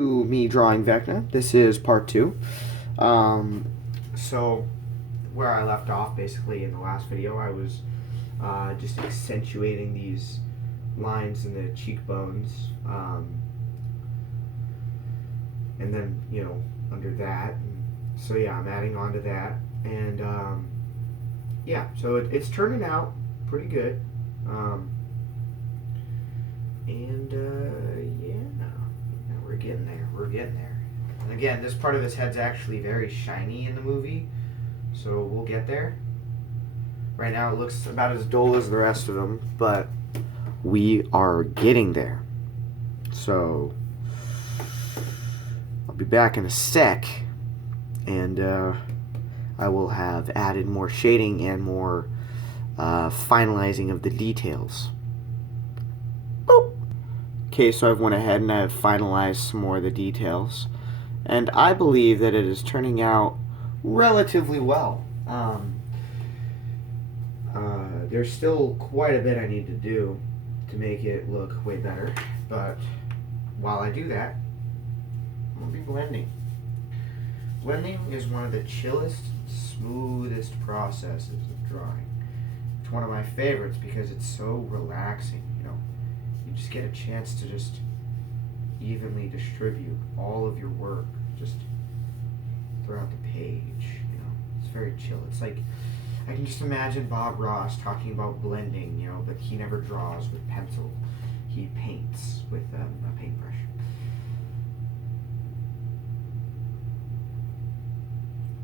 To me drawing Vecna. This is part two. So where I left off basically in the last video, I was just accentuating these lines in the cheekbones, and then under that. And so yeah, I'm adding on to that, and yeah, so it's turning out pretty good, and yeah. We're getting there. We're getting there. And again, this part of his head's actually very shiny in the movie, so we'll get there. Right now, it looks about as dull as the rest of them, but we are getting there. So I'll be back in a sec, and I will have added more shading and more finalizing of the details. Okay, so I've went ahead and I've finalized some more of the details, and I believe that it is turning out relatively well. There's still quite a bit I need to do to make it look way better, but while I do that, I'm going to be blending. Blending is one of the chillest, smoothest processes of drawing. It's one of my favorites because it's so relaxing, You just get a chance to just evenly distribute all of your work just throughout the page. It's very chill. It's like I can just imagine Bob Ross talking about blending, but he never draws with pencil. He paints with a paintbrush.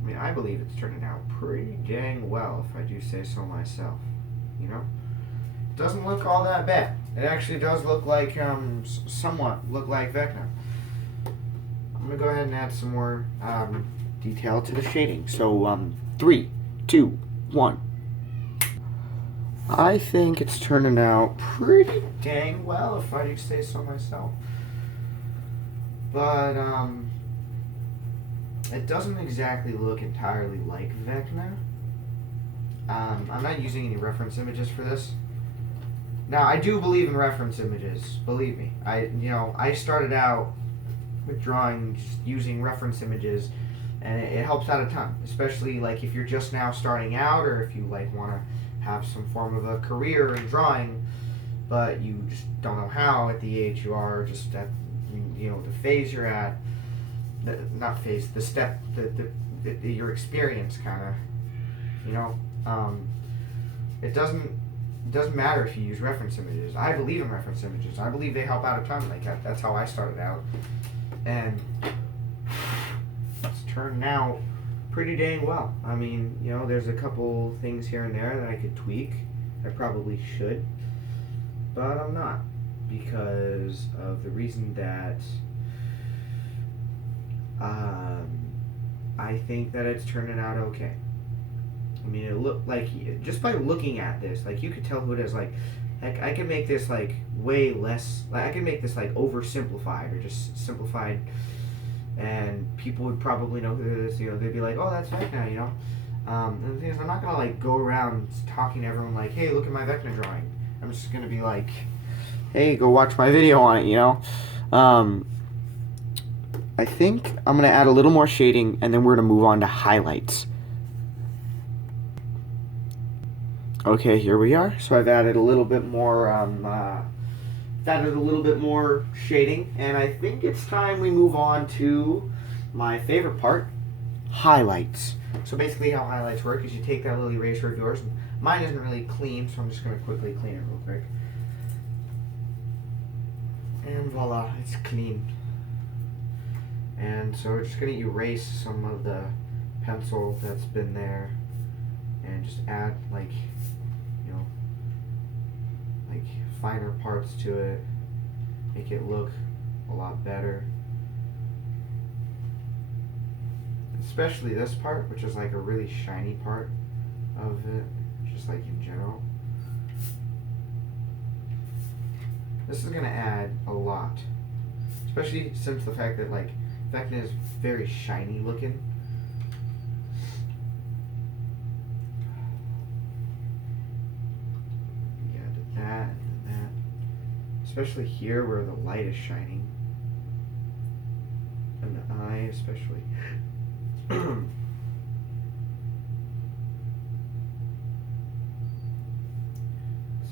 I mean, I believe it's turning out pretty dang well, if I do say so myself. Doesn't look all that bad. It actually does look like, somewhat look like Vecna. I'm going to go ahead and add some more detail to the shading. So, 3, 2, 1. I think it's turning out pretty dang well, if I do say so myself. But, it doesn't exactly look entirely like Vecna. I'm not using any reference images for this. Now, I do believe in reference images, believe me. I started out with drawing just using reference images, and it helps out a ton, especially like if you're just now starting out, or if you like want to have some form of a career in drawing, but you just don't know how at the age you are, just at the phase you're at, not phase, the step, your experience kind of, it doesn't matter if you use reference images. I believe in reference images. I believe they help out a ton. Like that's how I started out, and it's turned out pretty dang well. I mean, there's a couple things here and there that I could tweak. I probably should, but I'm not, because of the reason that I think that it's turning out okay. I mean, it looked like, just by looking at this, like, you could tell who it is. Like, heck, I could make this, like, way less, like, I could make this, like, oversimplified, or just simplified, and people would probably know who it is, they'd be like, oh, that's Vecna, and the thing is, I'm not gonna, like, go around talking to everyone like, hey, look at my Vecna drawing. I'm just gonna be like, hey, go watch my video on it, I think I'm gonna add a little more shading, and then we're gonna move on to highlights. Okay, here we are. So I've added a little bit more, shading, and I think it's time we move on to my favorite part, highlights. So basically, how highlights work is you take that little eraser of yours, and mine isn't really clean, so I'm just going to quickly clean it real quick. And voila, it's clean. And so we're just going to erase some of the pencil that's been there, and just add like finer parts to it, make it look a lot better. Especially this part, which is like a really shiny part of it, just like in general. This is gonna add a lot, especially since the fact that like Vecna is very shiny looking. That and that, especially here where the light is shining. one eye especially.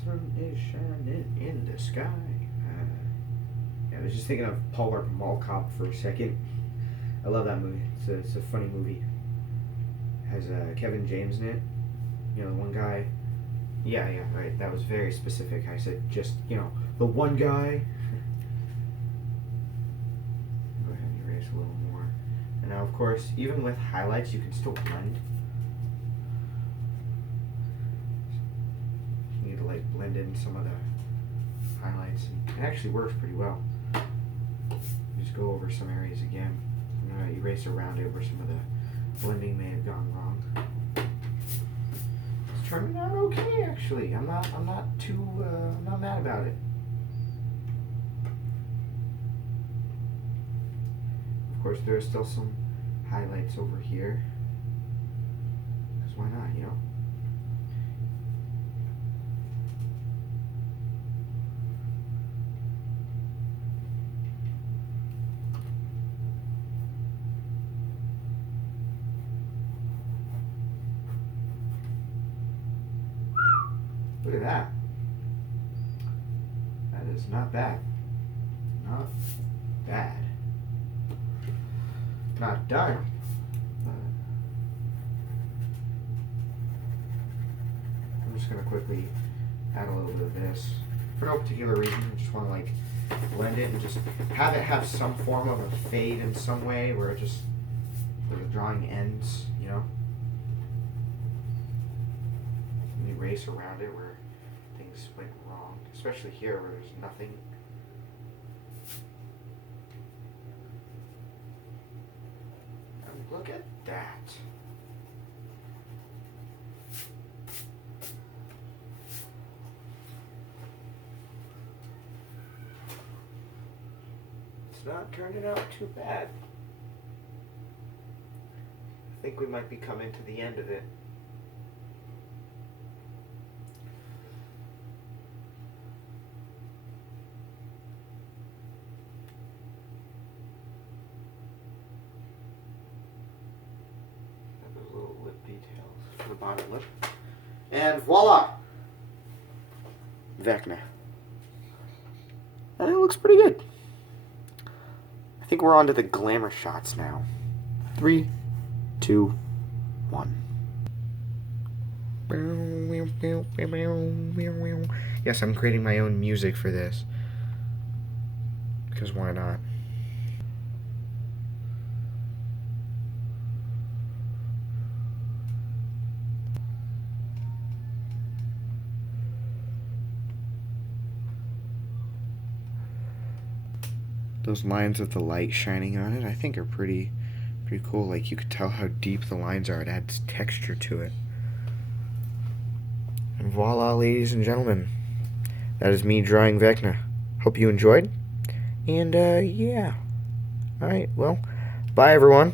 Sun is shining in the sky. Yeah, I was just thinking of Paul Blart Mall Cop for a second. I love that movie. It's a funny movie. It has Kevin James in it. You know, the one guy. Yeah, right. That was very specific. I said just, the one guy. Go ahead and erase a little more. And now, of course, even with highlights, you can still blend. You need to like blend in some of the highlights. And it actually works pretty well. You just go over some areas again. I'm gonna erase around it where some of the blending may have gone wrong. It's turning out okay, actually. I'm not mad about it. Of course, there are still some highlights over here. Because why not, Look at that. That is not bad. Not bad. Not done. I'm just going to quickly add a little bit of this. For no particular reason. I just want to like blend it and just have it have some form of a fade in some way where it just, where the drawing ends, And erase around it where things went wrong. Especially here where there's nothing. And look at that. It's not turning out too bad. I think we might be coming to the end of it. Those little lip details for the bottom lip. And voila! Vecna. And it looks pretty good. I think we're on to the glamour shots now. 3, 2, 1. Yes, I'm creating my own music for this. Because why not? Those lines with the light shining on it, I think are pretty cool. Like, you could tell how deep the lines are. It adds texture to it. And voila, ladies and gentlemen. That is me drawing Vecna. Hope you enjoyed. And, yeah. Alright, well, bye everyone.